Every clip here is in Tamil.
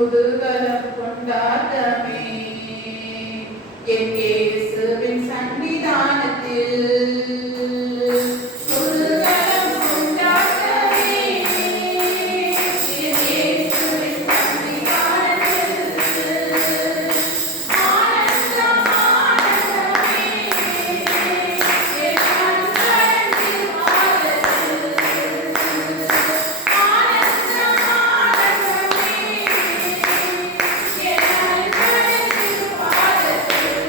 குதூகலம் கொண்டாட்டமே என் இயேசுவின் சன்னிதானத்தில் குதூகலம் கொண்டாட்டமே என் இயேசுவின் சன்னிதானத்தில் ஆனந்தம் ஆனந்தமே என் கண்களின் வாரத்தில் ஆனந்தம் ஆனந்தமே என் கண்களின் வாரத்தில்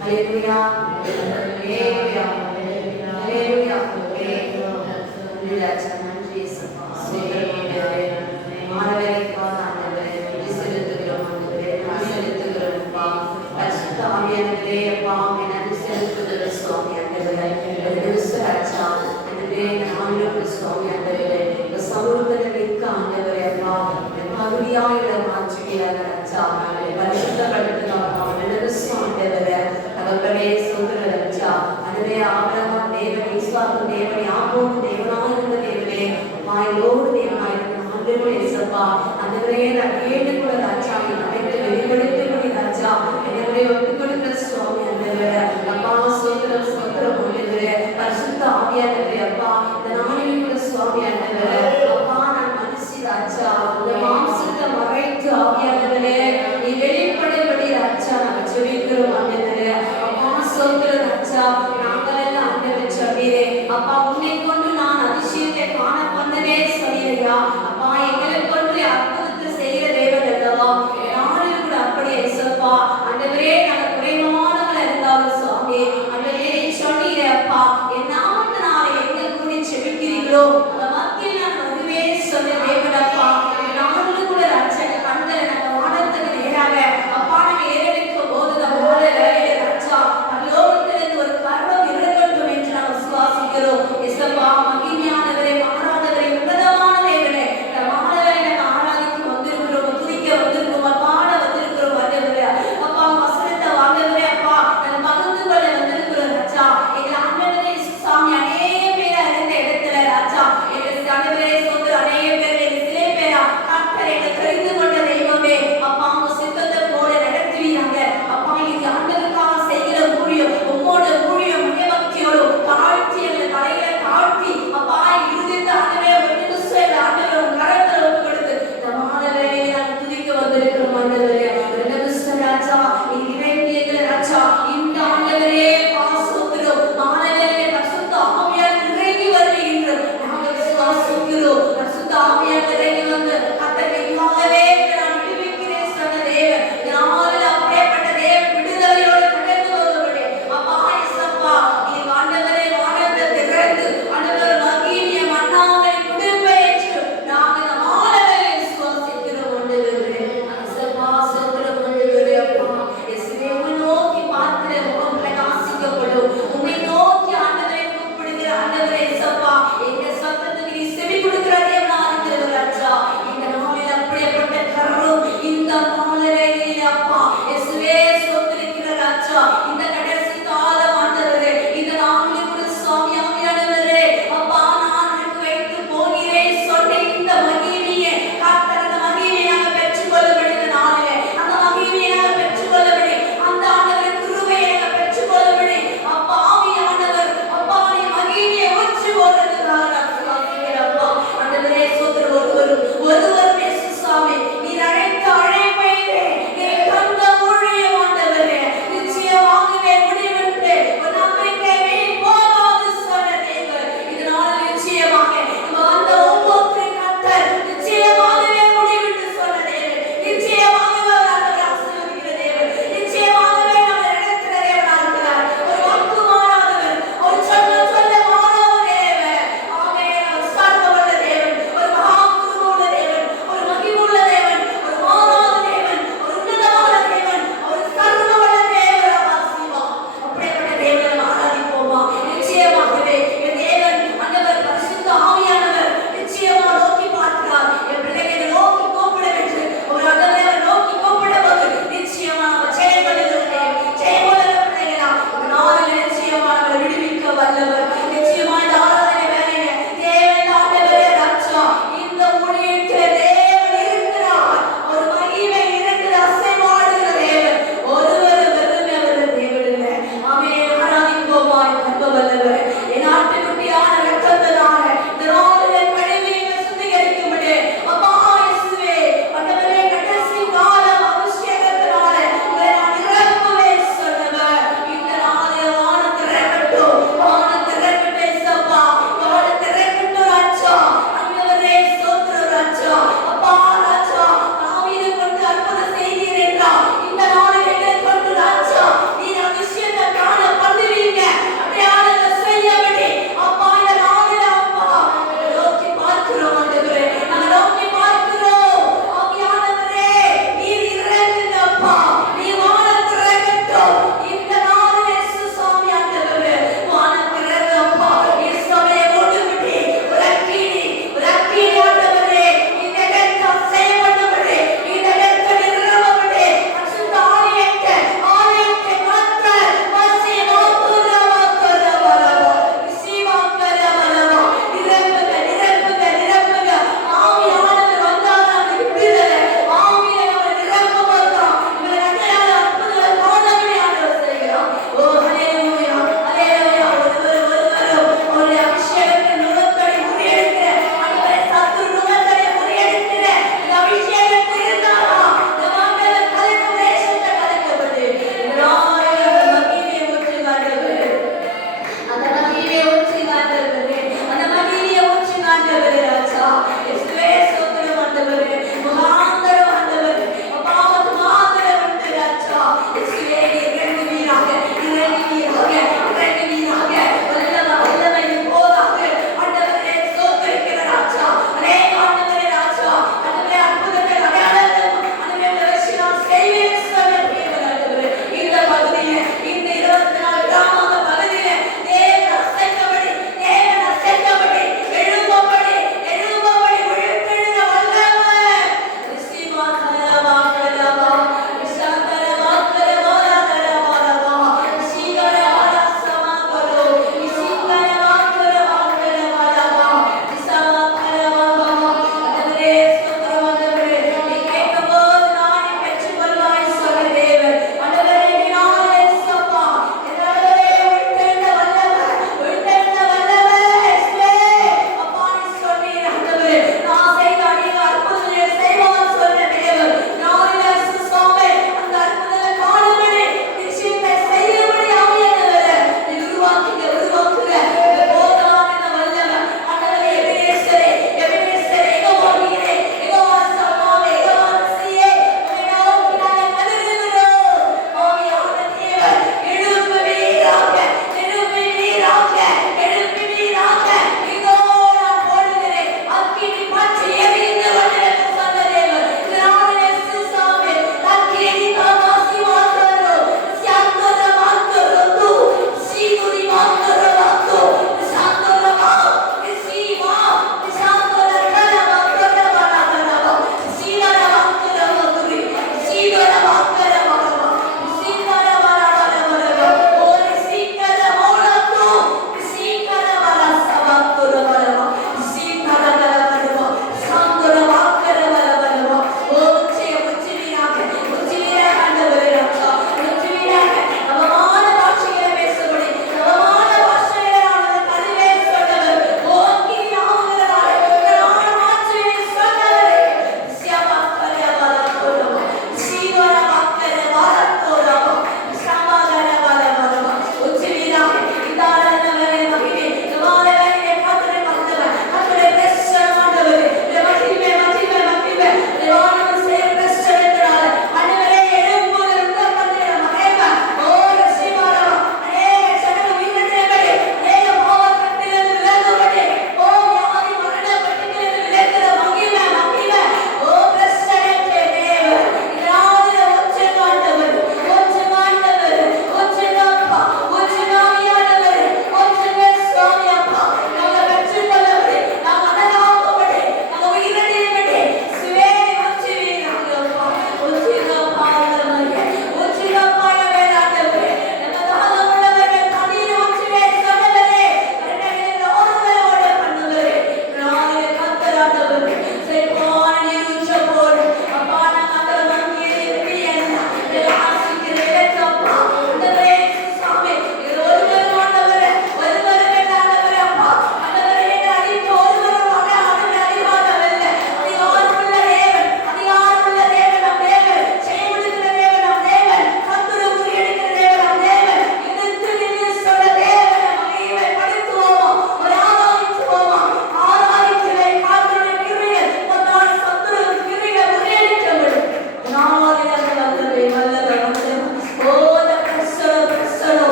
Hallelujah. Hallelujah. Hallelujah. Hallelujah. நன்றி இயேசுப்பா. ஸ்தோத்திரம் ஆண்டவரே. மாணவரைக்காக ஆண்டவரே நன்றி செலுத்துகிறோம் ஆண்டவரே. நன்றி செலுத்துகிறோம் அப்பா. பரிசுத்த ஆவியானவரே அப்பா உம்மை நன்றி செலுத்துகிறோம் சுவாமி ஆண்டவரே. ராஜா ஆண்டவரே நாங்களும் சுவாமி ஆண்டவரே இந்த சமூகத்தில் நிற்க ஆண்டவரே அப்பா மறுபடியாக மாற்றுகிறார் ராஜா பரிசுத்தப்படுத்துகிறோம் ஆண்டவரே தகப்பனே சோதர ராஜா ஆண்டவரே ஆபிரகாம் தேவன் ஈசாக்கு தேவன் யாக்கோபு தேவனாய் இருந்த தேவனே மாயோடு தேவனாய் இருந்த ஆண்டவரே இயேசுப்பா ஆண்டவரே நான் கேட்டுக்கொள்ள ராஜா அனைத்து வெளிப்படுத்தி ராஜா ஆண்டவரே ஒப்புக் கொடுக்கிற சுவாமி ஆண்டவரே அப்பா சோதரம் சோதரம் ஆண்டவரே பரிசுத்த ஆவியானவரே அப்பா இந்த நாளிலுள்ள சுவாமி ஆண்டவரே அப்பா நான் மனுஷி ராஜா இந்த மாம்சத்தை மறைத்து ஆவியானவரே நீ வெளிப்படும்படி ராஜா நாங்கள் ஜெபிக்கிறோம் ஆண்டவரே அப்பா சோதர ராஜா நாங்களெல்லாம் ஆண்டவரே ஜெபிரே அப்பா உன்னை கொண்டு நான் அதிசயத்தை காண வந்தனே சொல்லியா அப்பா எங்களை கொண்டு அற்புதத்தை செய்கிற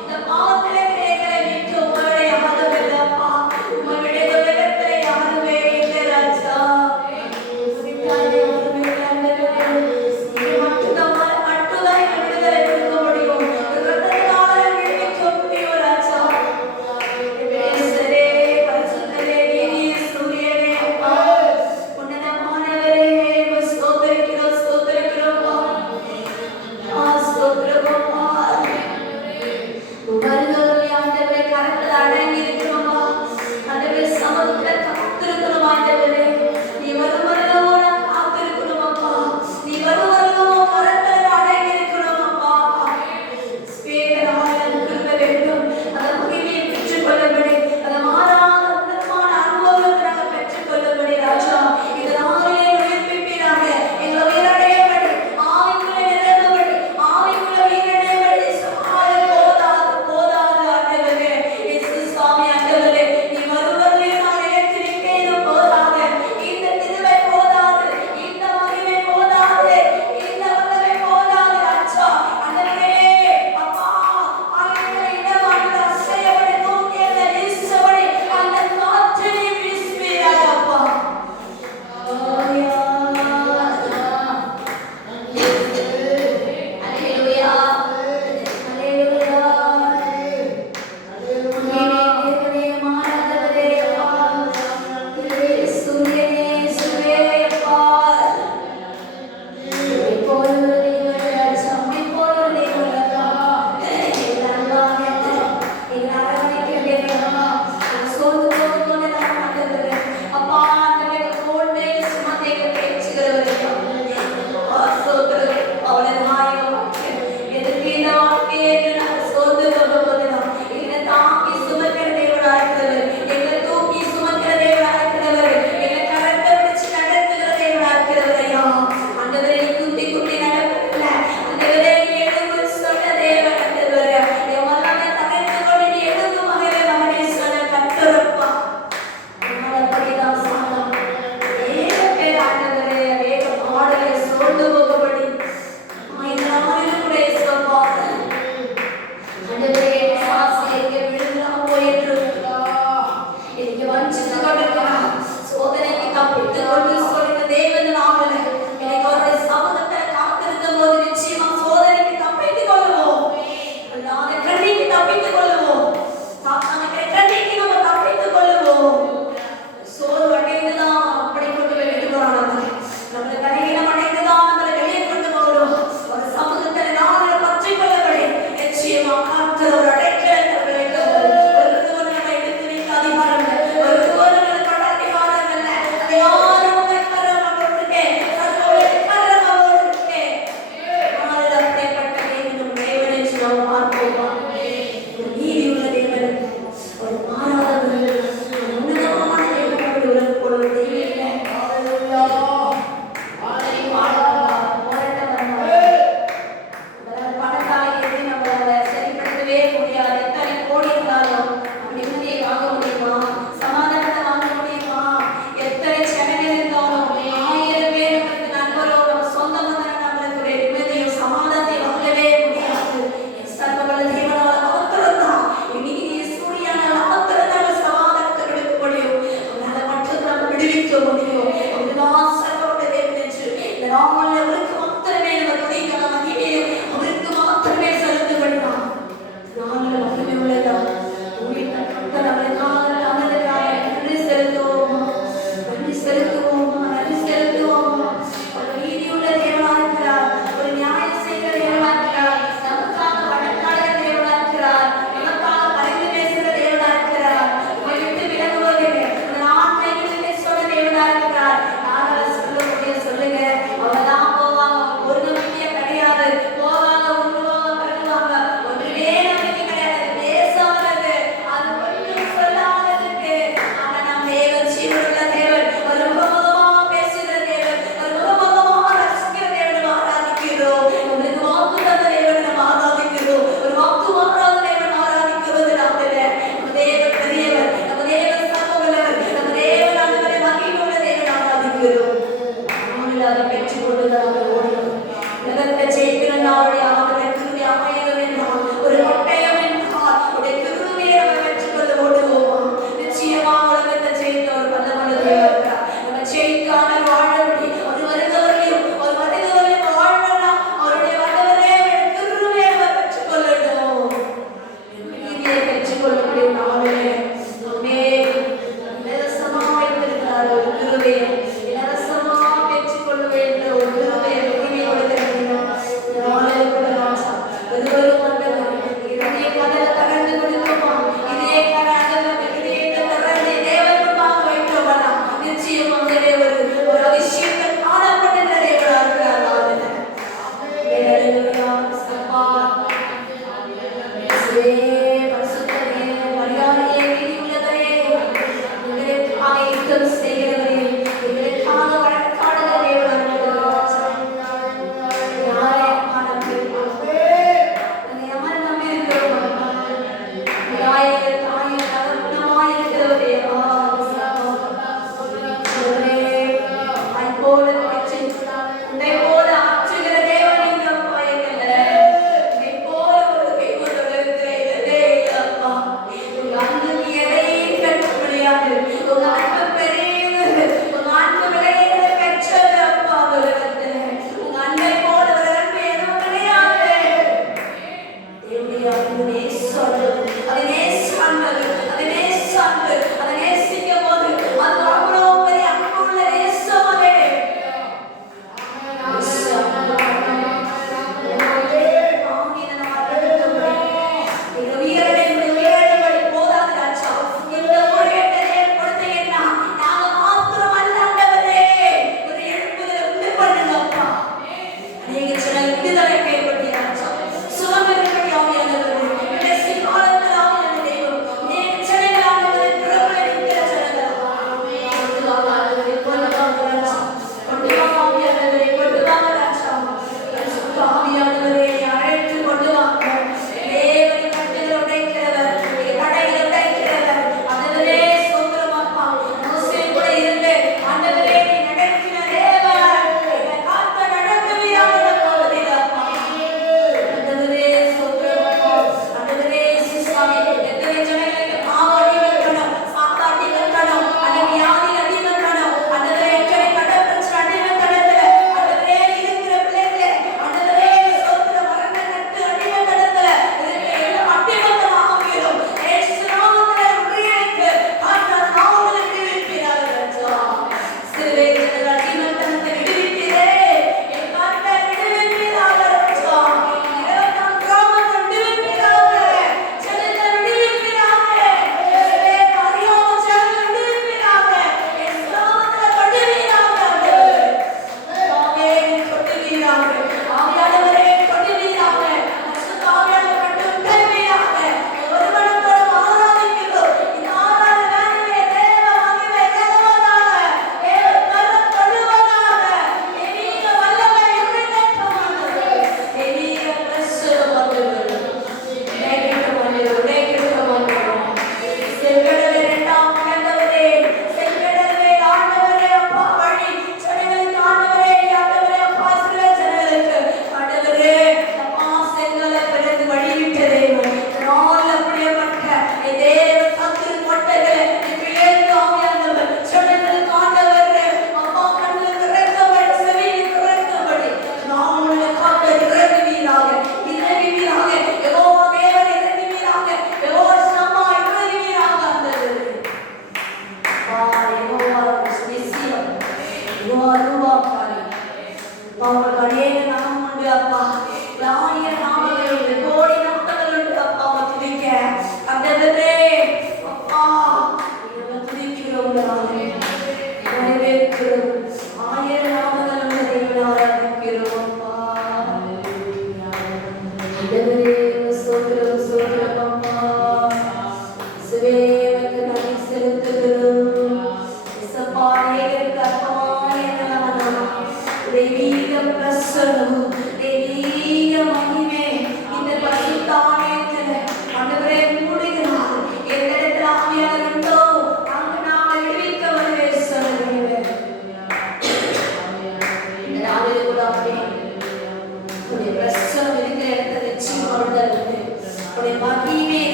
இந்த பாவத்தை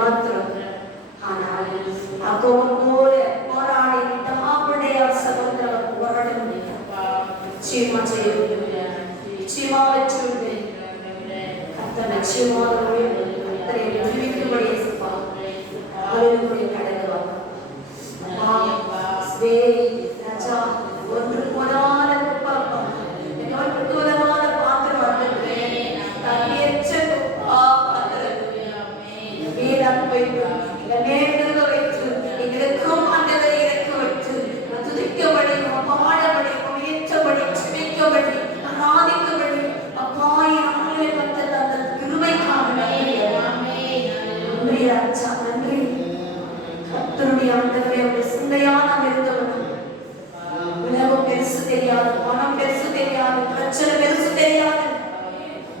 மாத்திரம். ஆனால் அப்போவும் போல போராடி தம்முடைய சகோதரர் போராட முடியும். நிச்சயமா செய்ய முடியும். நிச்சயமா வெற்றி உண்டு. கர்த்தர் நிச்சயமாக கர்த்தரை விடுவிக்கும்படி இயேசுப்பா அவர்களுடைய கடந்து ராஜா ஒன்று போதான பிரபலமான பாத்திரம் வந்தது தனியற்ற வேதம் வைத்து நேர்ந்து வைத்து எங்களுக்கும் அந்தவரை இறக்க வைத்து துதிக்கபடி பாடபடி முயற்றபடி சுமிக்கபடி ஆராதிக்கபடி அப்பாய் நம்மளை பற்றி அந்த கிருபைக்காக நன்றி ராஜா நன்றி. கர்த்தருடைய ஆண்டவரே உடைய சிந்தையான இருந்தவனும் உலகம் பெருசு தெரியாது, பணம் பெருசு தெரியாது, பிரச்சனை பெருசு தெரியாது.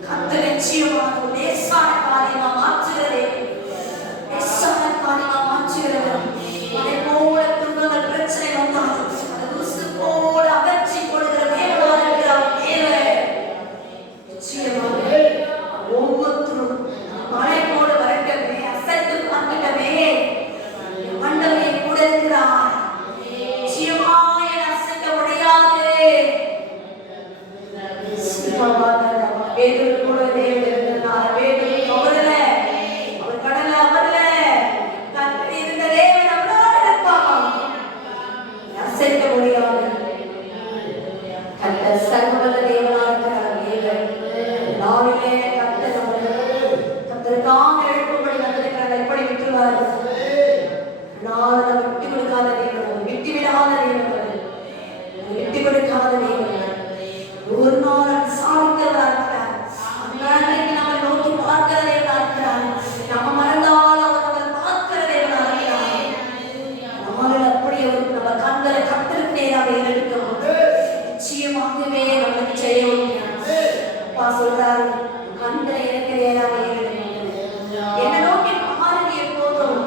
கர்த்தர் நிச்சயமாக லேசான காரியமா மாற்றுகிறதே, லேசான காரியமா மாற்றுகிறது. அதை போல துன்பங்கள் பிரச்சனை வந்தால் அது தூசு போல அகற்றி கொடுக்கிற தேவனாக இருக்கிறார். நிச்சயமாக ஒவ்வொருத்தரும் மழை போல வரட்டமே, அசைத்து பார்க்கட்டமே, ஆண்டவரே கூட இருக்கிறார். நிச்சயமாய் அசைக்க முடியாது. வேதனை கூட தேவன் இருக்கிறார். வேதனை அவரல்ல, அவர் கடல அமரல, கர்த்தர் இருந்த தேவன் அவரோடு இருப்பார். அசைக்க முடியாது. கர்த்தர் சர்வவல்ல தேவனாக இருக்கிறார். நாவிலே கர்த்தருக்காக எழுப்பும்படி வந்திருக்கிறார். எப்படி விட்டுவார்கள்? நான் விட்டு கொடுக்காத தேவன், விட்டு விடாத தேவன், விட்டு கொடுக்காத தேவன். ஒரு நாள் சாதிக்கிறதா இருக்கிறார். அன்றைக்கு நம்ம நோக்கி பார்க்கிற தேவனா இருக்கிறார். நம்ம மறந்தால் அவர் பார்க்கிற தேவனா இருக்கிறார். நம்மள அப்படி அவருக்கு நம்ம கண்களை கர்த்தருக்கு நேராக ஏறெடுக்கணும். நிச்சயமாகவே நம்மளுக்கு செய்ய முடியும். அப்பா சொல்றாரு, கண்களை எனக்கு நேராக ஏறெடுக்கணும். என்ன நோக்கி பாருங்க எப்போதும்.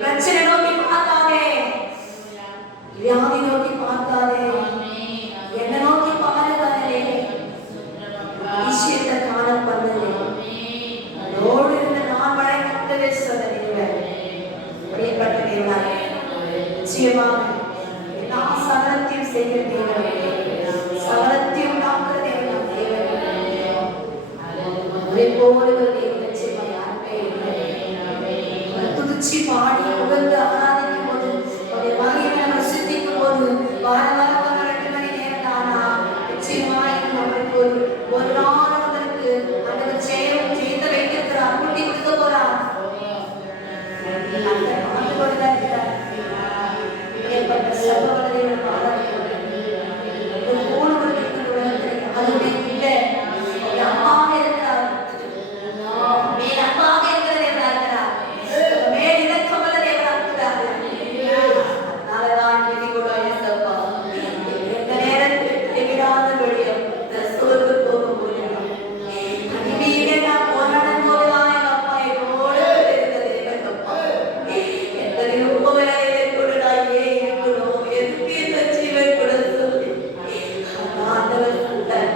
பிரச்சனை நோக்கி பார்க்காதே, வியாதி நோக்கி பார்க்காதே, என்ன நோக்கி பாருகாதே, விஷயத்தை காண பண்ணதே. அதோடு இருந்த நான் மழை கட்டவே சொல்ல தேவன் அப்படியேப்பட்ட தேவனாக நிச்சயமாக எல்லா சகலத்தையும் செய்கிற தேவன், சகலத்தையும் காக்கிற தேவன் தேவன். ஒரே போல ஒரு தேவன் நிச்சயமாக யாருமே இல்லை. துதிச்சு பாடி புகழ்ந்து ஆராதிக்கும் போது, அவருடைய மகிமையை நம்ம சிந்திக்கும் போது, வார வாரம் 2 மணி நேரம் தானா நிச்சயமாய் நம்மளுக்கு ஒரு நாள் அவருக்கு அந்த செயலும் செய்த வைத்திருக்கிறார், கூட்டி கொடுக்க போறார். அந்த பார்த்து கொண்டுதான் இருக்கிறார். ஏற்பட்ட சகோதரரை நம்ம ஆராதிக்கிறோம். ஒரு போனவர்கள் அதுவே இல்லை, அம்மாவே இருக்கிறார். மேல் அம்மாவே இருக்கிற தேவனா இருக்கிறார். மேல் இறக்கமல்ல தேவனா இருக்கிறார். அதனாலதான் விதி கூட ஏசப்பா எந்த நேரத்தில் விடாத வழியும் சோர்வு போக முடியும். அடிமையிலே நான் போராடும் போதுதான் எங்க அப்பா என்னோடு இருந்த தேவன் அப்பா. எத்தனையோ வேலையை கூட நான் ஏன் இருக்கணும், எதுக்கு இந்த ஜீவன் கூட சொல்லி ஆண்டவர் சொன்னார்,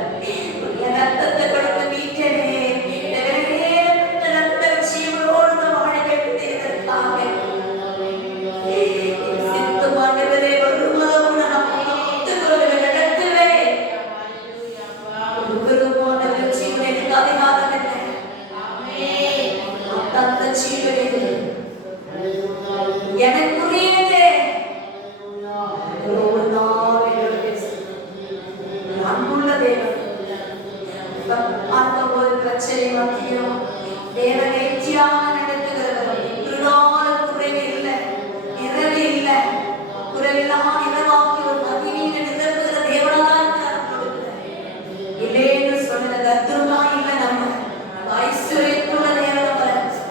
என் ரத்தத்தை கொடுத்து மீட்டனே, எனக்குரியதே. ஒரு நாள் என்னோட பேச அன்புள்ள தேவன் பார்க்கும்போது பிரச்சனை மத்தியம் தேவன் நேர்ச்சியாக நடத்துகிறவர். ஒரு நாள் குறைவு இல்லை, இரவு இல்லை, குறைவில்லாம இரவாக்கி ஒரு மகிமையை நிரப்புகிற தேவனாதான் இல்லைன்னு சொன்ன கர்த்தருமா இல்லை. நம்ம ஐஸ்வர்யத்துள்ள தேவன்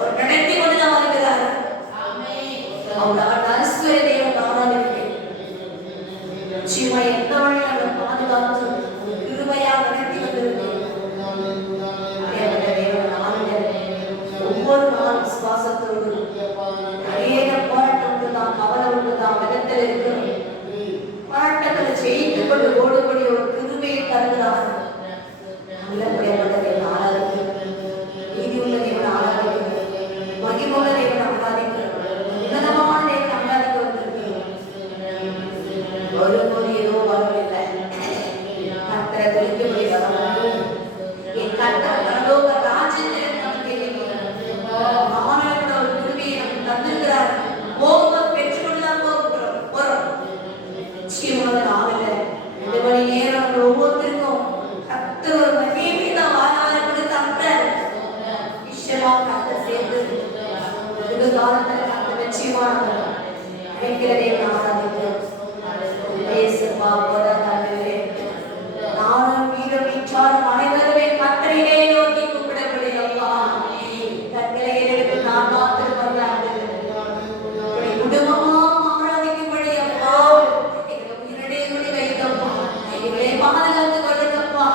ஒரு நடத்தி கொண்டுதான் வருகிறார். அவரோட ஐஸ்வர்ய தேவன் நானாக இருக்கேன். நிச்சயமா எந்த வழி நம்ம பாதுகாத்து கிருபையா நடத்தி வந்திருக்கேன். ஒவ்வொரு நாள் விசுவாசத்தோடு அநேக போராட்டம் உண்டுதான், கவலை உண்டுதான், விதத்தில் இருக்கிறோம். போராட்டங்களை ஜெயித்துக் கொண்டு ஓடுபடி ஒரு கிருபையை தருகிறார். நல்லபடியாக விடுதலைக்கும்படி வரணும். என் கர்த்தர் பரலோக ராஜ்யத்தை நமக்கு மாணவர்கள் ஒரு கிருபையை நமக்கு தந்திருக்கிறார். போகும்போது பெற்றுக்கொண்டுதான் போறோம். நிச்சயமாக நாளில் 2 மணி நேரம் ஒவ்வொருத்தருக்கும் கர்த்தர் ஒரு மகிமை தான் வாழ்நாளுக்கு தந்தார். நிச்சயமா கர்த்தர் சேர்ந்து காலத்தில் கர்த்தர் நிச்சயமாக அழைக்கிறதே ஆராதிக்கிறோம். நானும் வீரம் வீச்சாலும் அனைவருமே கர்த்தரையே நோக்கி கூப்பிடப்படுகிறப்பா. கர்த்தரை எடுத்து நான் மாத்திரம் வந்தார்கள் குடும்பமா ஆராதிக்கும்படி அப்பா எங்களை உயிரிடையே முடி வைத்தப்பா. எங்களை பாதுகாத்து கொள்ளுங்கப்பா.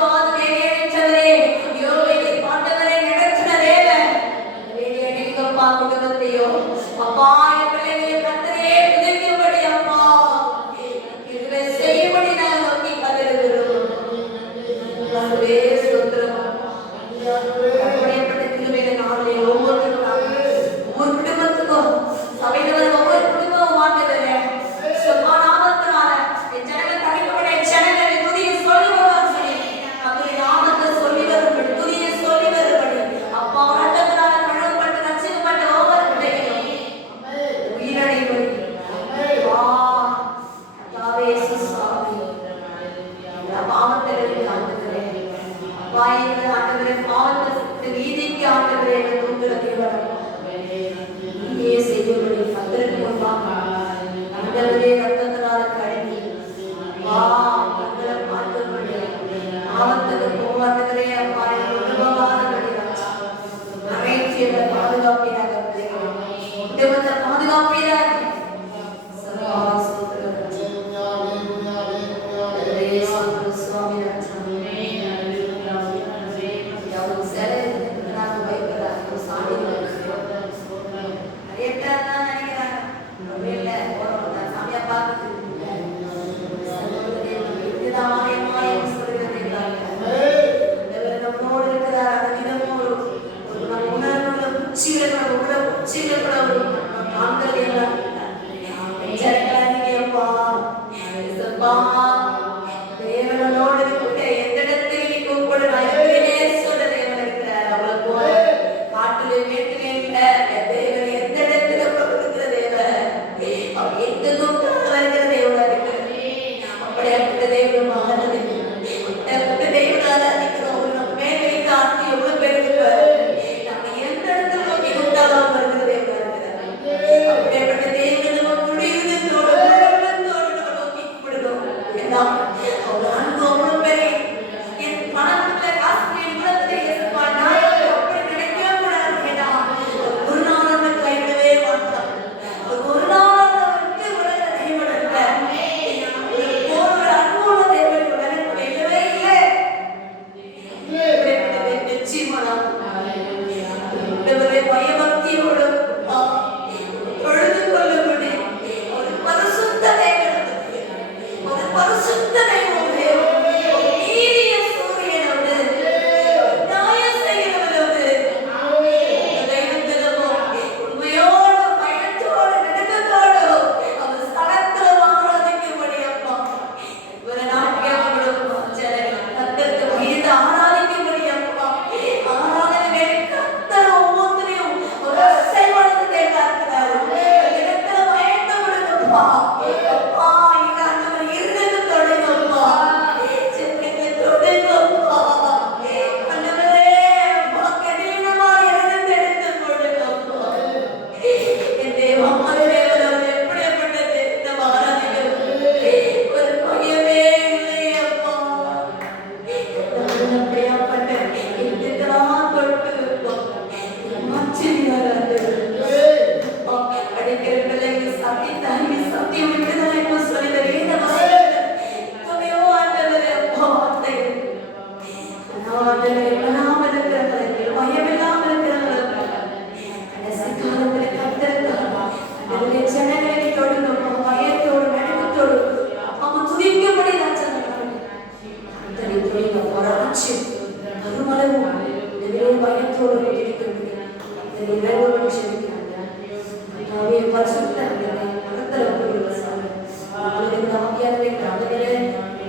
பாதுகாத்தவரே யோகை பாண்டவரை நடத்தினதே வேலையப்பா. குடும்பத்தையோ அப்பா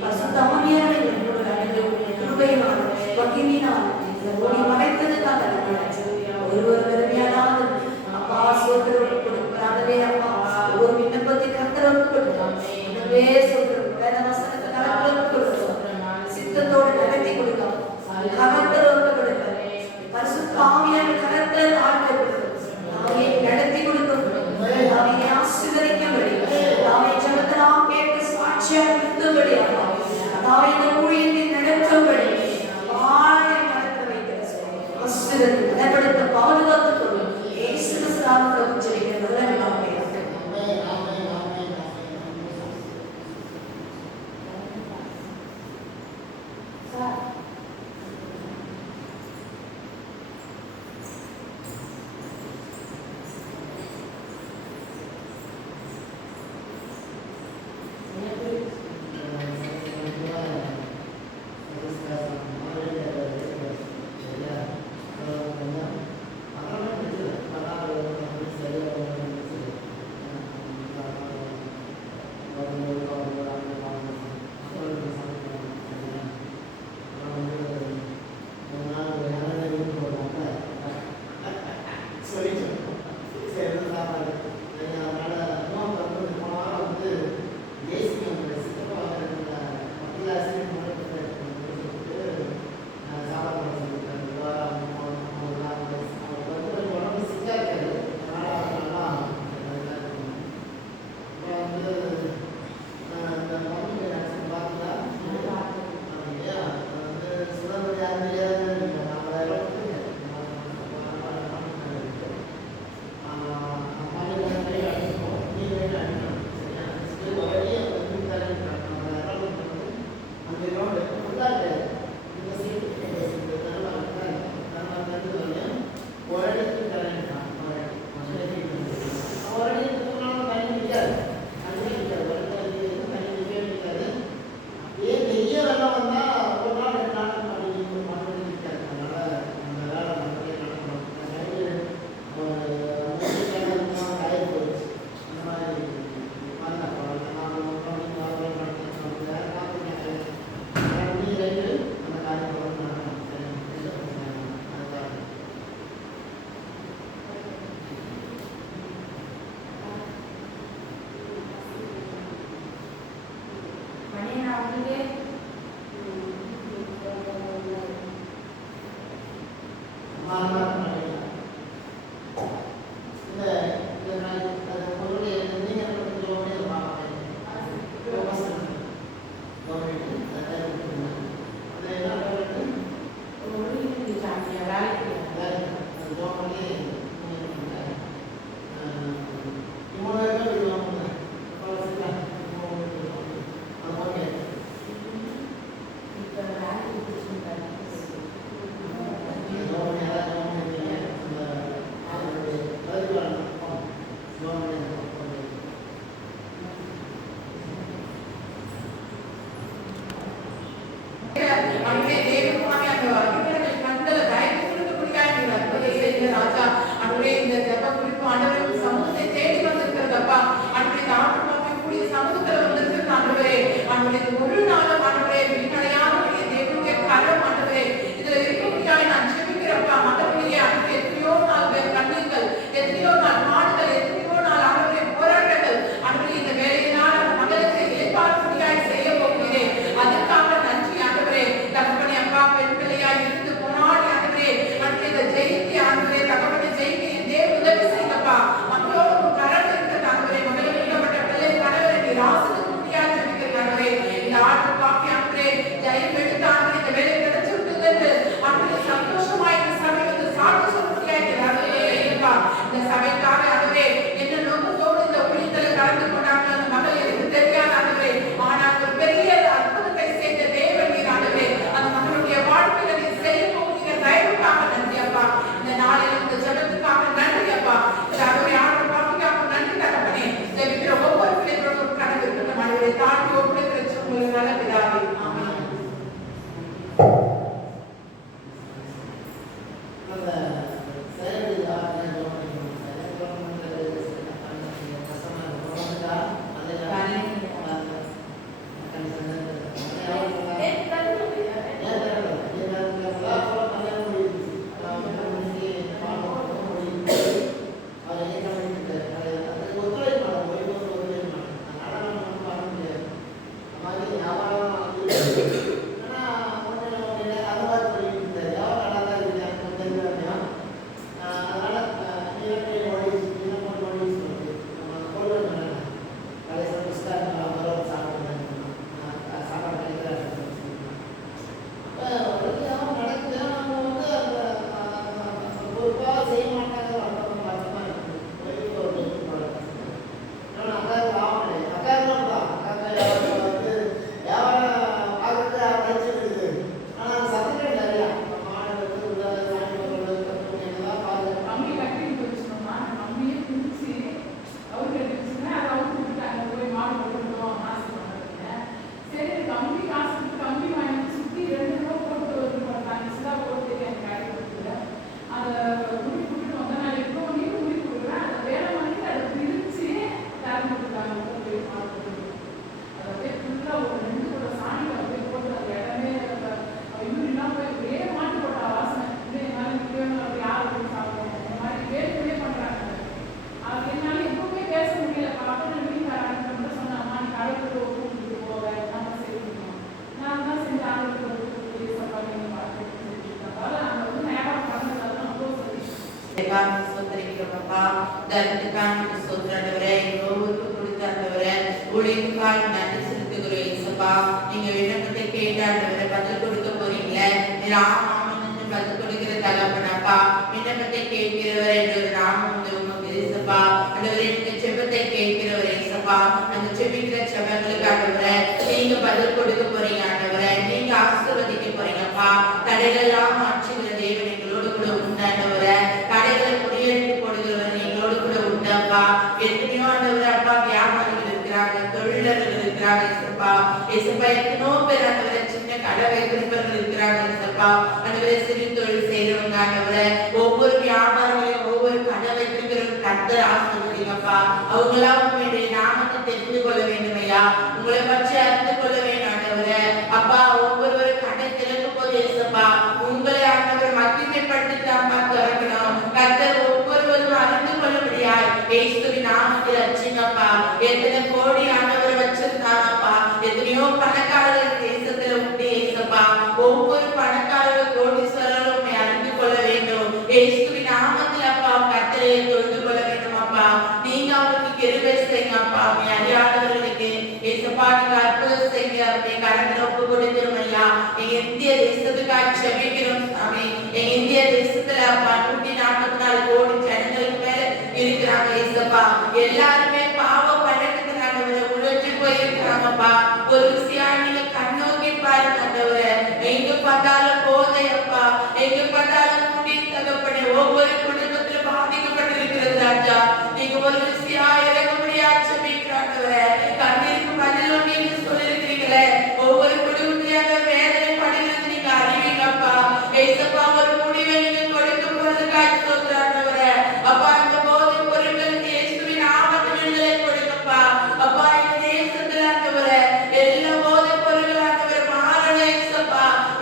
பரிசுத்த ஆவியானவரை வேத வசனத்தை நடக்கிறவர்களுக்கு கொடுக்கிறோம். சித்தத்தோடு நடத்தி கொடுக்கிறோம். கவர்ந்தவர்களுக்கு கொடுக்கிறோம். பரிசுத்த ஆவியான கரத்தை ஆட்கள் கொடுக்கிறோம். ஆவியை நடத்தி கொடுக்கிறோம். ஆவியை ஆசீர்வதிக்கும்படி, ஆவியை ஜெபத்தெல்லாம் கேட்டு சாட்சியாக நிறுத்தும்படி, ஆவியை இந்த ஊழியத்தை நடத்தும்படி வாழை நடத்த வைக்கிறது. ஆசீர்வதி நடப்படுத்த பாதுகாத்துக் கொள்ளும். இயேசு கிறிஸ்து நாமத்தில் உச்சரிக்கிற நல்ல நாமமே.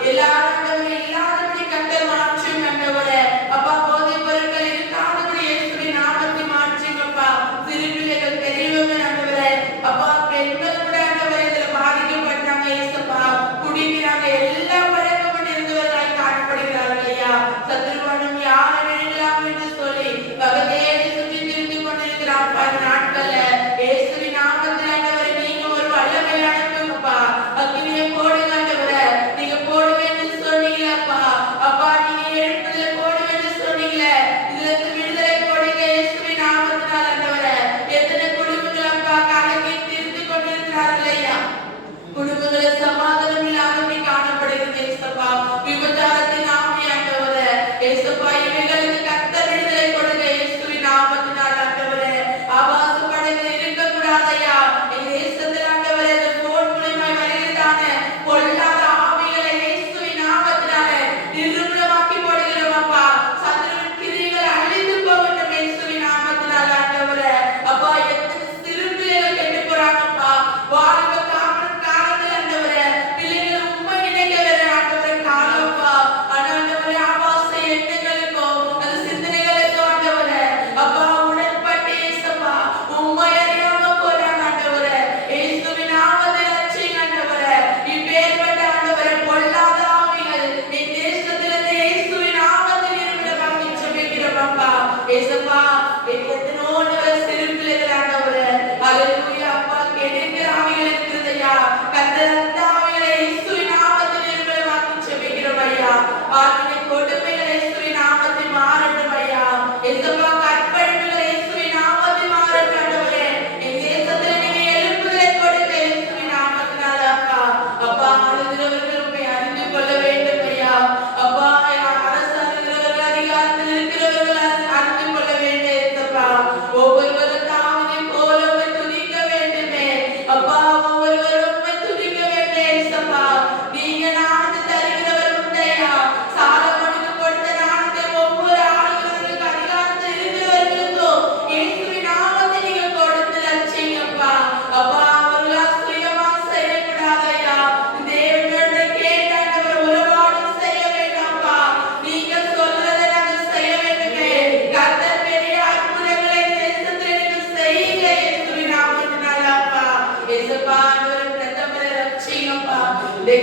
எல்லாரும்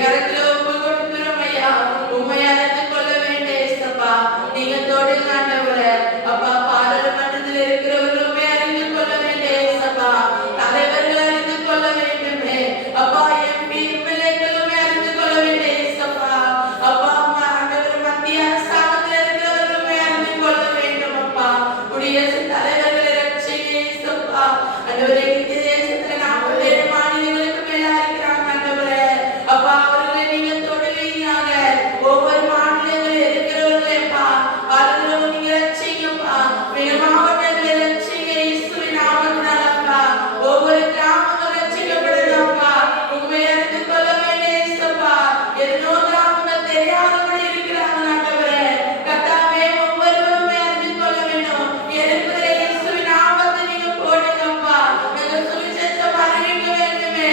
கரத்துல ஒப்பு கொடுக்கிறோம் ஐயா. உண்மை அறிந்து கொள்ள வேண்டிய ஏசப்பா நீங்க தொடுங்க ஆண்டவரே. அப்பா பாராளுமன்றத்தில் இருக்கிறவர்கள் உண்மை அறிந்து கொள்ள வேண்டிய ஏசப்பா, தலைவர்கள் அறிந்து கொள்ள வேண்டுமே அப்பா, எம்பி எம்எல்ஏக்கள் உண்மை அறிந்து கொள்ள வேண்டிய ஏசப்பா. அப்பா ஆண்டவர் மத்திய அரசாங்கத்தில் இருக்கிறவர்கள் உண்மை அறிந்து கொள்ள வேண்டும் அப்பா. குடியரசுத் தலைவர்களை ரட்சிங்க ஏசப்பா. ஆண்டவரே இந்த தேசத்துல 47 மாநிலங்களுக்கு மேல இருக்கிறாங்க ஆண்டவரே. அப்பா அவர்களை நீங்க தொடுவீங்க. ஒவ்வொரு மாநிலங்களில் இருக்கிறவர்களேப்பா அவர்களை நீங்க ரட்சிங்கப்பா. மாவட்டங்களை ரட்சிங்க இயேசுவின் நாமத்தினாலப்பா. ஒவ்வொரு கிராமங்களும் ரட்சிக்கப்படுதப்பா. உண்மை அறிந்து கொள்ள வேண்டிய இயேசுப்பா. எத்தனோ கிராமங்கள் தெரியாதபடி இருக்கிறாங்க ஆண்டவரே. கர்த்தாவே ஒவ்வொருவரும் அறிந்து கொள்ள வேண்டும். இருக்கிற இயேசுவின் நாமத்தை நீங்க போடுங்கப்பா. நாங்க சுவிசேஷம் அறிவிக்க வேண்டுமே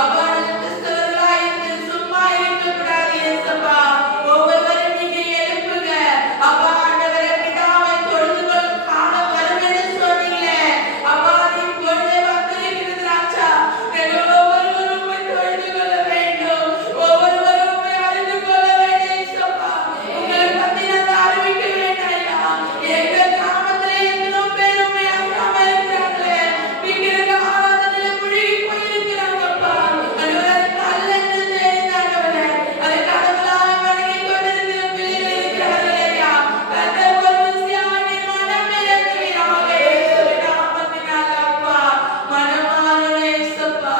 அப்பா. நாங்க கிறிஸ்தவர்களாய் இருந்து சும்மா இருக்கக்கூடாது இயேசுப்பா. ஒவ்வொருவரும் நீங்க எழுப்புங்க அப்பா. ஆண்டவரே பிதாவை தொழுது கொள்ளும் காலம் வரும் என்று சொன்னீங்களே அப்பா. நீ பொழுது வந்திருக்கிறது ராஜா. நாங்கள் ஒவ்வொருவரும் உம்மை தொழுது கொள்ள வேண்டும். ஒவ்வொருவரும் உம்மை அறிந்து கொள்ள வேண்டும் இயேசுப்பா. உங்களை பற்றி நாங்கள் அறிவிக்க வேண்டும் ஐயா. எங்கள் கிராமத்திலே எத்தனோ பேர் உம்மை அறியாம இருக்கிறாங்களே. விக்கிரக ஆராதனையில முழுகி போயிருக்கிறாங்கப்பா. ஆண்டவரே அதுக்கு அல்ல என்று தெரிந்து ஆண்டவரே அதை கடவுளாக வணங்கி கொண்டிருக்கிற பிள்ளைகள் இருக்கிறார்கள் ஐயா. கர்த்தர் ஒரு விசியானி மனம் இறங்குவீராக இயேசுவின் நாமத்தினால அப்பா. மனமாறணும் இயேசுப்பா.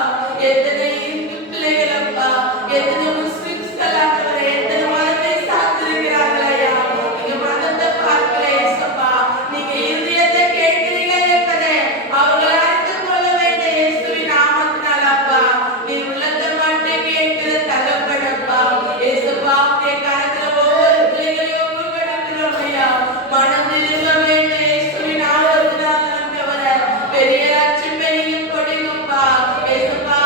எத்தனை இந்து பிள்ளைகள் அப்பா, எத்தனை முஸ்லிம்ஸ்கள் ஆண்டவரே, எத்தனை மதத்தை சார்ந்திருக்கிறார்கள் ஐயா. நீங்க மதத்தை பார்க்கல இயேசுப்பா. நீங்க இருதயத்தை கேட்கிறீர்கள் என்பதை அவர்கள் அறிந்து கொள்ள வேண்டிய இயேசுவின் நாமத்தினால அப்பா. நீ உள்ளத்தை மட்டும் கேட்கிற தகப்பனப்பா இயேசுப்பா. உடைய கரத்துல ஒவ்வொரு பிள்ளைகளையும் ஒப்பு கொடுக்கிறோம் ஐயா. மனம் திரும்ப வேண்டிய இயேசுவின் நாமத்தினால ஆண்டவரே பெரிய ரட்சிப்பை நீங்க கொடுங்கப்பா இயேசுப்பா.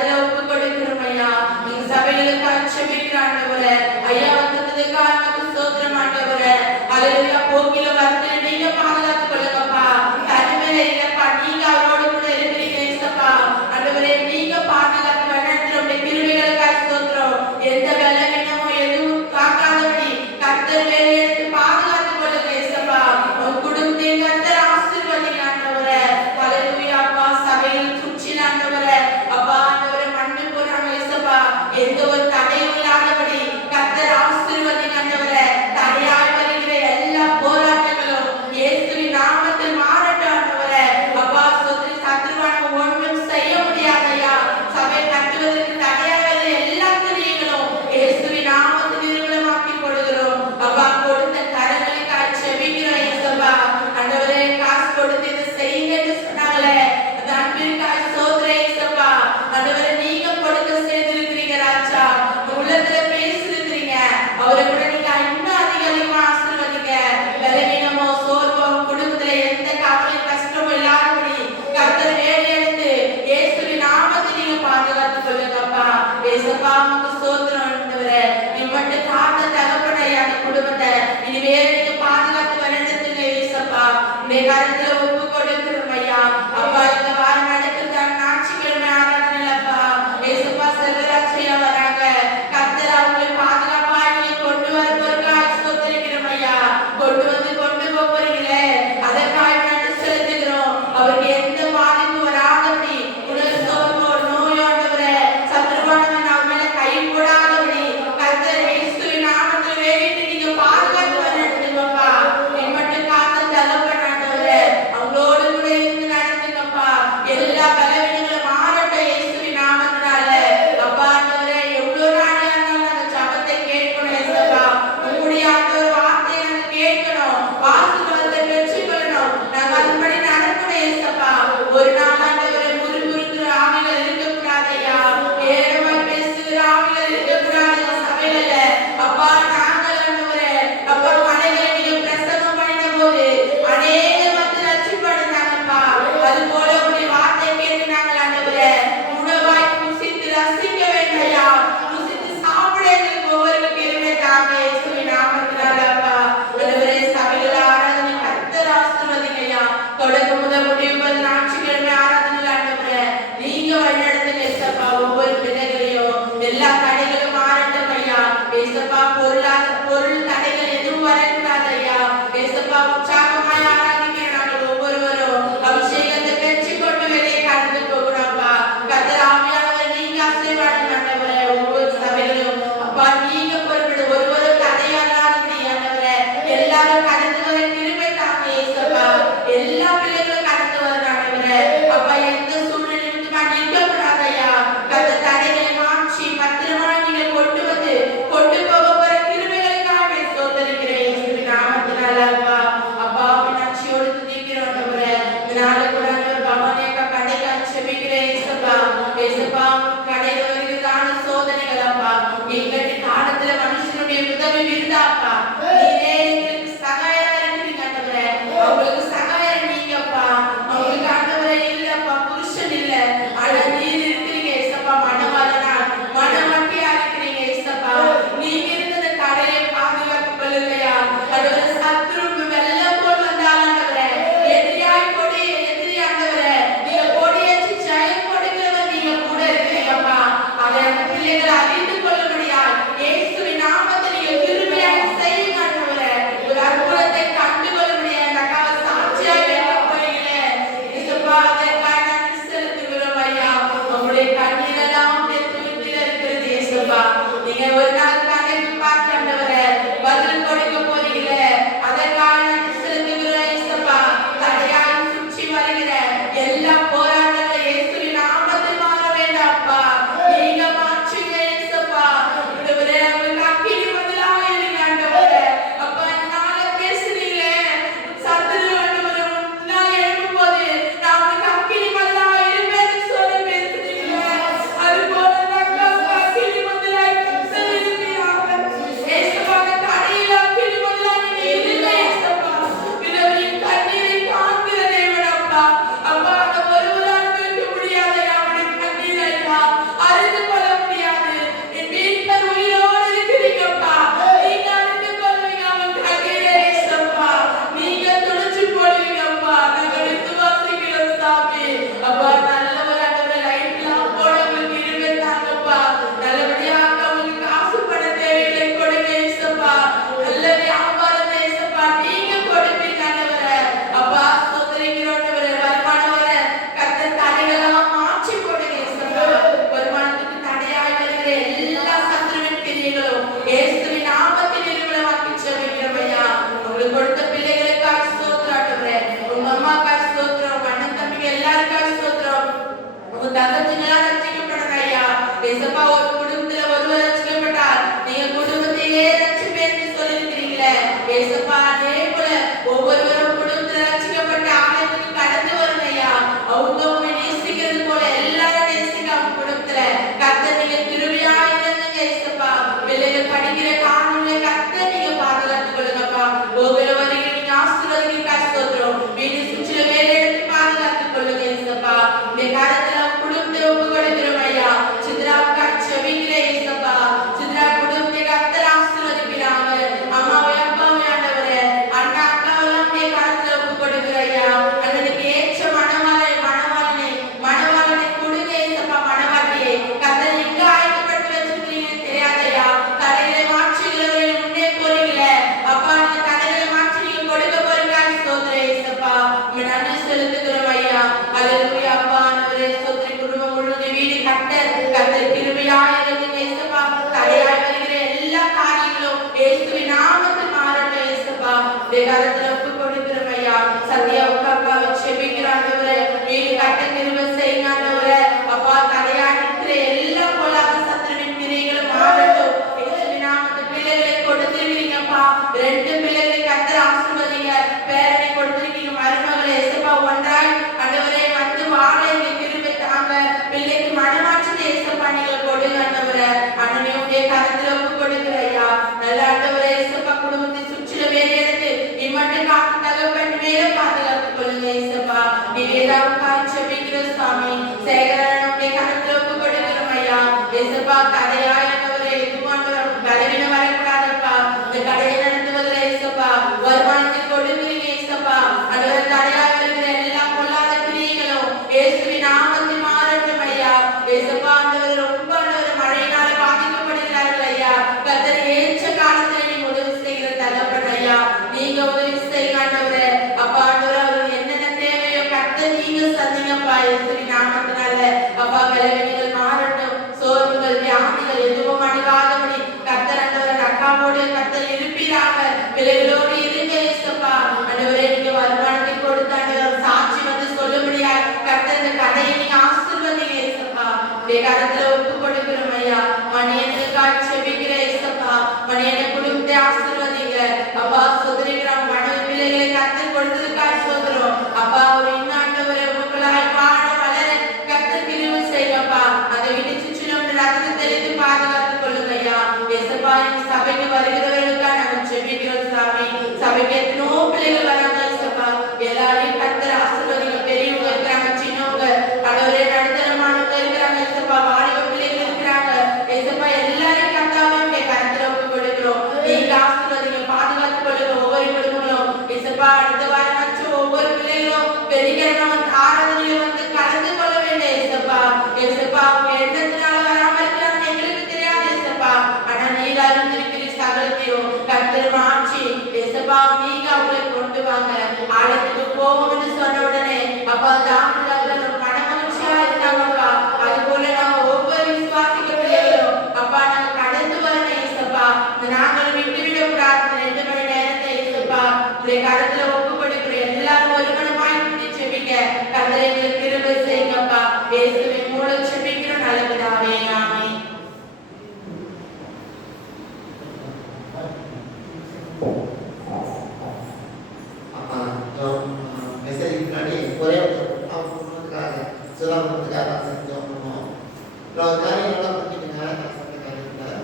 கருத்துல ஒப்பு கொடுக்கிறோம் ஐயா. இந்த சபைகளுக்கு அச்சபிக்கிறாண்டவரே ஐயா வந்ததுக்காக ஸ்தோத்திரம் ஆண்டவரே. அல்லேலூயா. போக்கில வந்து நீங்க பாதுகாத்துக் கொள்ளுங்கப்பா. தனிமையில இல்லப்பா, நீங்க அவரோடு கூட இருக்கிறீங்க ஏசப்பா. ஆண்டவரே நீங்க பாதுகாத்து வழிநடத்துற உடைய கிருபைகளுக்காக ஸ்தோத்திரம். எந்த பலவீனமோ எதுவும் தாக்காதபடி கர்த்தர் வேலை எடுத்து பாதுகாத்துக் கொள்ளுங்க ஏசப்பா. உன் குடும்பத்தை கர்த்தர் ஆசீர்வதிங்க ஆண்டவரே. அல்லேலூயா அப்பா. சபையில் சுற்றில ஆண்டவரே அப்பா ஆண்டவரே மண்ணு போறாங்க ஏசப்பா. எந்த ஒரு தடையும் இல்லாதபடி கர்த்தர் ஆசீர்வதிங்க ஆண்டவரே. தடையாய் வருகிற எல்லா போராட்டங்களும் இயேசுவின் நாமத்தில் மாறட்டும் ஆண்டவரே. அப்பா சொத்து சத்துருவான ஒன்றும் செய்ய முடியாதையா. சபை கட்டுவதற்கு தடையாய் வருகிற எல்லா கிரியைகளும் இயேசுவின் நாமத்தில் நிர்மூலமாக்கி கொடுக்கிறோம். அப்பா கொடுத்த கரங்களுக்காக செபிக்கிறோம் ஏசப்பா. ஆண்டவரே காசு கொடுத்து இதை செய்யுங்க என்று சொன்னாங்களே, அந்த அன்பிற்காக ஸ்தோத்திரம் ஏசப்பா. ஆண்டவரே நீங்க கொடுக்க செய்திருக்கிறீங்க ராஜா. உள்ளத்துல பேசிருக்கிறீங்க. அவரை கூட நீங்க இன்னும் அதிகமா ஆசீர்வதிங்க. பலவீனமோ சோர்வோ குடும்பத்துல எந்த கவலையும் கஷ்டமும் இல்லாதபடி கர்த்தர் வேலை எடுத்து இயேசுவின் நாமத்தை நீங்க பாதுகாத்துக் கொள்ளுங்கப்பா. ஏசப்பா உமக்கு ஸ்தோத்திரம் ஆண்டவரே. நீ மட்டும் காத்த தகப்பனையா அந்த குடும்பத்தை இனிமேல நீங்க பாதுகாத்து வழிநடத்துங்க ஏசப்பா. இந்த காலத்துல ஒப்பு கொடுக்கிறோம் ஐயா. அப்பா இந்த வாரம் நடக்கிற ஞாயிற்றுக்கிழமை ஆராதனைலப்பா ஏசப்பா செல்வராட்சியா வராங்க. கர்த்தர் அவங்களை பாதுகாப்பா நீங்க கொண்டு வர போறீங்க ஸ்தோத்திரிக்கிறோம் ஐயா. கொண்டு வந்து கொண்டு போறீங்களே அதற்காக நன்றி செலுத்துகிறோம். அவருக்கு எந்த பாதிப்பு வராதபடி உடல் சோர்வோ நோயோடவரே சத்துருவானவன் அவர் மேல கை போடாதபடி கர்த்தர் இயேசுவின் நாமத்தில் வேண்டிட்டு நீங்க பாதுகாத்து வரணுங்கப்பா. நீ மட்டும் காத்து தகப்பனாண்டவரே அவங்களோடு கூட இருந்து நடத்துங்கப்பா. எல்லா பலவீனங்களும் மாறட்டும் இயேசுவின் நாமத்தினால. அப்பா ஆண்டவரே எவ்வளவு நாளா நாங்க ஜெபத்தை கேட்கணும் ஏசப்பா. உங்களுடைய ஆண்டவர் வார்த்தையை நாங்க கேட்கணும். வாக்குத்தத்தத்தை பெற்றுக்கொள்ளணும். நாங்க அதுபடி நடக்கணும் ஏசப்பா. ஒரு நாள் ஆண்டவரே முறுமுறுக்கிற ஆவிகள் இருக்கக்கூடாதையா. ஏறமாய் பேசுகிற ஆவிகள் இருக்கக்கூடாது சபையில. அப்பா நாங்கள் ஆண்டவரே அப்பா மலைகளை நீங்க பிரசங்கம் பண்ணின போது அநேகர் வந்து ரட்சிப்படைந்தாங்கப்பா. அது போல உடைய வார்த்தை கேட்டு நாங்கள் ஆண்டவரே உணவாய் ருசித்து ரசிக்க வேண்டாயா. ருசித்து சாப்பிட எங்களுக்கு ஒவ்வொரு கிருபை தாங்க இயேசுவின் நாமத்தினால அப்பா. ஆண்டவரே சபைகள் ஆராதனை கர்த்தர் ஆசீர்வதிங்கய்யா. தொடக்கம் முதல் முடிவு வரை ஞாயிற்றுக்கிழமை ஆராதனை ஆண்டவரே நீங்க வழிநடத்துங்க ஏசப்பா. ஒவ்வொரு பிள்ளைகளையும் எல்லா தடைகளும் மாறட்டும் ஐயா ஏசப்பா. பொருள் தடைகள் எதுவும் வரக்கூடாது ஐயா ஏசப்பா. உற்சாகமாய் ஆராதிக்கிற நாங்கள் ஒவ்வொருவரும் அபிஷேகத்தை பெற்றுக் கொண்டு வெளியே கடந்து போகிறோம்ப்பா. கர்த்தர் ஆவியானவர் நீங்க ஆசீர்வாதம் ஆண்டவரே. ஒவ்வொரு சபைகளும் அப்பா நீங்க பொறுப்படு ஒருவரும் தடையாகாதபடி ஆண்டவரே எல்லாரும் கடந்து வர கிருபை தாங்க ஏசப்பா. எல்லா பிள்ளைகளும் கடந்து வர ஆண்டவரே அப்பா. எந்த சூழ்நிலை நிமித்தமா நிற்கக்கூடாதையா. கர்த்தர் தடைகளை மாற்றி பத்திரமா நீங்க கொண்டு வந்து கொண்டு போக போற கிருபைகளுக்காக ஸ்தோத்திரிக்கிறேன் இயேசுவின் நாமத்தினால அப்பா. அப்பா மீனாட்சியோடு துதிக்கிறோம் ஆண்டவரே. இதனால கூட ஆண்டவர் பவானியக்கா கடைக்கு செபிக்கிறேன் ஏசப்பா. ஏசப்பா கடையில வருகிறதான சோதனைகள் அப்பா எங்கள்கிட்ட காலத்துல மனுஷனுடைய உதவி விருதாப்பா. நீரே எங்களுக்கு சகாயரா இருக்கிறீங்க ஆண்டவரே. அவங்களுக்கு சகாயம் நீங்கப்பா. அவங்களுக்கு ஆண்டவரே இல்லப்பா புருஷன் இல்ல. ஆனா நீர் இருக்கிறீங்க ஏசப்பா. மனவாளனா மனமட்டியா இருக்கிறீங்க ஏசப்பா. நீங்க இருந்த கடையை பாதுகாத்துக் கொள்ளுங்கயா. ஆண்டவரே சத்துரு வெள்ளம் போல் வந்தால் ஆண்டவரே எதிரியாய் கொடி எதிரி ஆண்டவரே நீங்க கொடியேற்றி ஜெயம் கொடுக்கிறவர் நீங்க கூட இருக்கிறீங்கப்பா. அதை அந்த பிள்ளைகளை அறிந்து கொள்ளும்படியா இயேசுவின் நாமத்தை நீங்க கிருபையாய் ஏசப்பா ஒரு குடும்பத்துல ஒருவர் ரட்சிக்கப்பட்டால் நீங்க குடும்பத்தையே ரட்சிப்பேன்னு சொல்லியிருக்கிறீங்களே ஏசப்பா. அதே போல ஒவ்வொருவரும் குடும்பத்துல ரட்சிக்கப்பட்ட ஆலயத்துக்கு கடந்து வரணும் ஐயா. அவங்க உண்மை நேசிக்கிறது போல எல்லாரும் நேசிக்க அவங்க குடும்பத்துல கர்த்தர் நீங்க கிருபையா இருங்க ஏசப்பா. பிள்ளைகள் படிக்கிற காரணங்களை கர்த்தர் நீங்க பாதுகாத்துக் கொள்ளுங்கப்பா. ஒவ்வொரு வரைக்கும் நீங்க ஆசீர்வதிக்க கஷ்டம் வீடு சுற்றில வேலை எடுத்து பாதுகாத்துக் கொள்ளுங்க ஏசப்பா. இந்த காலத்துல குடும்பத்தை ஒப்பு கொடுக்கிறோம் ஐயா. சித்ராவுக்கு செவிக்கிறே ஏசப்பா. சித்ரா குடும்பத்தை கர்த்தர் ஆசீர்வதிக்கிறாங்க. அம்மாவை அப்பாவை ஆண்டவரே அண்ணா அக்காவெல்லாம் இந்த காலத்துல ஒப்பு கொடுக்கிற ஐயா. அண்ணனுக்கு ஏற்ற மணவாளனை கொடுங்க ஏசப்பா. மணவாட்டியை கர்த்தர் எங்க ஆயத்தப்பட்டு வச்சிருக்கீங்கன்னு தெரியாதையா. தலைகளை மாற்றுகிறவரை முன்னே போறீங்களே அப்பா. நீங்க தலைகளை மாற்றி நீங்க கொடுக்க போறீங்க ஸ்தோத்திரம் ஏசப்பா. நன்றி செலுத்துகிறோம் ஐயா. அல்லேலூயா அப்பா. ஆண்டவரே ஸ்தோத்திரம். குடும்பம் முழுவதும் வீடு கர்த்தர் கிருபையாய் இருங்க ஏசப்பா. தலையாய் வருகிற எல்லா காரியங்களும் இயேசுவின் நாமத்தில் மாறட்டும் ஏசப்பா. தேவரத்துல ஒப்பு கொடுக்கிறோம் ஐயா. சத்யா அப்பா செபிக்கிறாண்டவரே வீடு கட்ட கிருபை செய்யுங்க ஆண்டவரே அப்பா. தலையாய் நிற்கிற எல்லா பொல்லாத சத்துருவின் கிரியைகளும் மாறட்டும் இயேசுவின் நாமத்தில். பிள்ளைகளை கொடுத்திருக்கிறீங்கப்பா. 2 பிள்ளைகளை கர்த்தர் ஆசீர்வதிங்க. பேரனை கொடுத்திருக்கீங்க மருமகளை ஏசப்பா. ஒன்றாய் ஆண்டவரே வந்து வாழ இங்க கிருபை தாங்க. பிள்ளைக்கு மனமாற்றத்தை ஏசப்பா நீங்க கொடுங்க ஆண்டவரே. அண்ணனுடைய கரத்துல ஒப்பு கொடுக்கிற ஐயா. நல்ல ஆண்டவரே ஏசப்பா. குடும்பத்தை சுற்றில வேலை எடுத்து இம்மட்டும் காத்து தகப்பன் மேல பாதுகாத்துக் கொள்ளுங்க ஏசப்பா. நீவேதாவுக்காய் செபிக்கிற சுவாமி. சேகரனுடைய கரத்துல ஒப்பு கொடுக்கிறோம் ஐயா. ஏசப்பா கதையாய் ஆண்டவரே எதுவாண்டவர் பலவீனம் வரக்கூடாதப்பா. இந்த கடையை நடத்துவதில் ஏசப்பா வருமானத்தை கொடுக்கிறீங்க ஏசப்பா. ஆண்டவர் தடையாய் வருகிற எல்லா பொல்லாத கிரியைகளும் இயேசுவின் நாமத்தில் மாறட்டும் ஐயா. ஏசப்பா ஆண்டவர் ரொம்ப ஆண்டவர் மழையினால பாதிக்கப்படுகிறார்கள் ஐயா. கர்த்தர் ஏற்ற காலத்துல நீங்க உதவி செய்கிற தகப்பன் ஐயா. நீங்க உதவி செய்யுங்க ஆண்டவரே அப்பா. ஆண்டவர் அவருக்கு என்னென்ன தேவையோ கர்த்தர் நீங்க சந்திங்கப்பா இயேசுவின் நாமத்தினால அப்பா. பலவீனங்கள் மாறட்டும். சோர்வுகள் வியாதிகள் எதுவும் அணுகாதபடி கர்த்தர் ஆண்டவர் அக்காவோடு கர்த்தர் இருப்பீராக. பிள்ளைகளோடு இருங்க ஏசப்பா. ஆண்டவரே நீங்க வருமானத்தை கொடுத்த ஆண்டவர் சாட்சி வந்து சொல்லும்படியா கர்த்தர் இந்த கதையை நீங்க ஆசீர்வதிங்க ஏசப்பா. இந்த காலத்துல ஒப்பு கொடுக்கிறோம் ஐயா. மணியனுக்காய் செபிக்கிற ஏசப்பா. மணியனை குடும்பத்தை ஆசீர்வதிங்க அப்பா. சுதரிக்கிறோம் மனைவி பிள்ளைகளை கர்த்தர் கொடுத்ததுக்காய் சோதரும் அப்பா. ஒரு இன்னும் ஆண்டவரே உங்களாய் பாட வளர கர்த்தர் கிருபை செய்யப்பா. அதை விட்டு சுற்றிலும் ரத்தத்தை தெளித்து பாதுகாத்துக் கொள்ளுங்க ஐயா. ஏசப்பா இந்த சபைக்கு வருகிறவர்களுக்காக நாங்கள் செபிக்கிறோம் சாமி. சபைக்கு எத்தனோ பிள்ளைகள் வராங்க ஏசப்பா. எல்லாரையும் கர்த்தர் ஆசீர்வதிங்க. பெரியவங்க இருக்கிறாங்க, சின்னவங்க ஆண்டவரே நடுத்தரமானவங்க இருக்கிறாங்க ஏசப்பா. வாலிப பிள்ளைகள் இருக்கிறாங்க ஏசப்பா. எல்லாரையும் கர்த்தாவே கர்த்தர் ஒப்பு கொடுக்கிறோம். நீங்க ஆசீர்வதிங்க. பாதுகாத்துக் கொள்ளுங்க ஒவ்வொரு குடும்பங்களும் ஏசப்பா. அடுத்த வாரம் வச்சு ஒவ்வொரு பிள்ளைகளும் பெருகிற ஆராதனையில வந்து கலந்து கொள்ள வேண்டும் ஏசப்பா. ஏசப்பா அவங்க எண்ணத்தினால வராம இருக்கிறாங்க எங்களுக்கு தெரியாது ஏசப்பா. ஆனா நீங்க அறிந்திருக்கிற சகலத்தையும் கர்த்தர் மாற்றி ஏசப்பா நீங்க அவங்களை கொண்டு வாங்க. ஆலயத்துக்கு போவோம்னு சொன்ன உடனே அப்பா தாமதம் மனமகிழ்ச்சியா இருக்காங்கப்பா. அது போல நாங்க ஒவ்வொரு விசுவாசிக்க பிள்ளைகளும் அப்பா நாங்க கடந்து வரணும் ஏசப்பா. நாங்கள் விட்டு விடக்கூடாது. 2 மணி நேரத்தை ஏசப்பா உடைய கருத்துல ஒப்பு கொடுக்கிற எல்லாரும் ஒரு மனமாய் செபிக்க கர்த்தர் எங்களுக்கு கிருபை செய்யுங்கப்பா. இயேசுவின் மூலம் செபிக்கிறோம் நல்ல பிதாவே. ஆமென். மெசேஜ் முன்னாடி ஒரே அவங்களுக்காக சுதாரணத்துக்காக செஞ்சோம். காரியங்கள்லாம் பண்ணிக்கோங்க. காரியத்தில்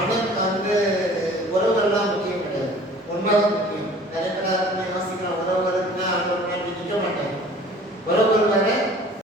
ஆணுக்கு வந்து உறவுகள்லாம் முக்கியம் கிடையாது, உண்மைதான் முக்கியம்.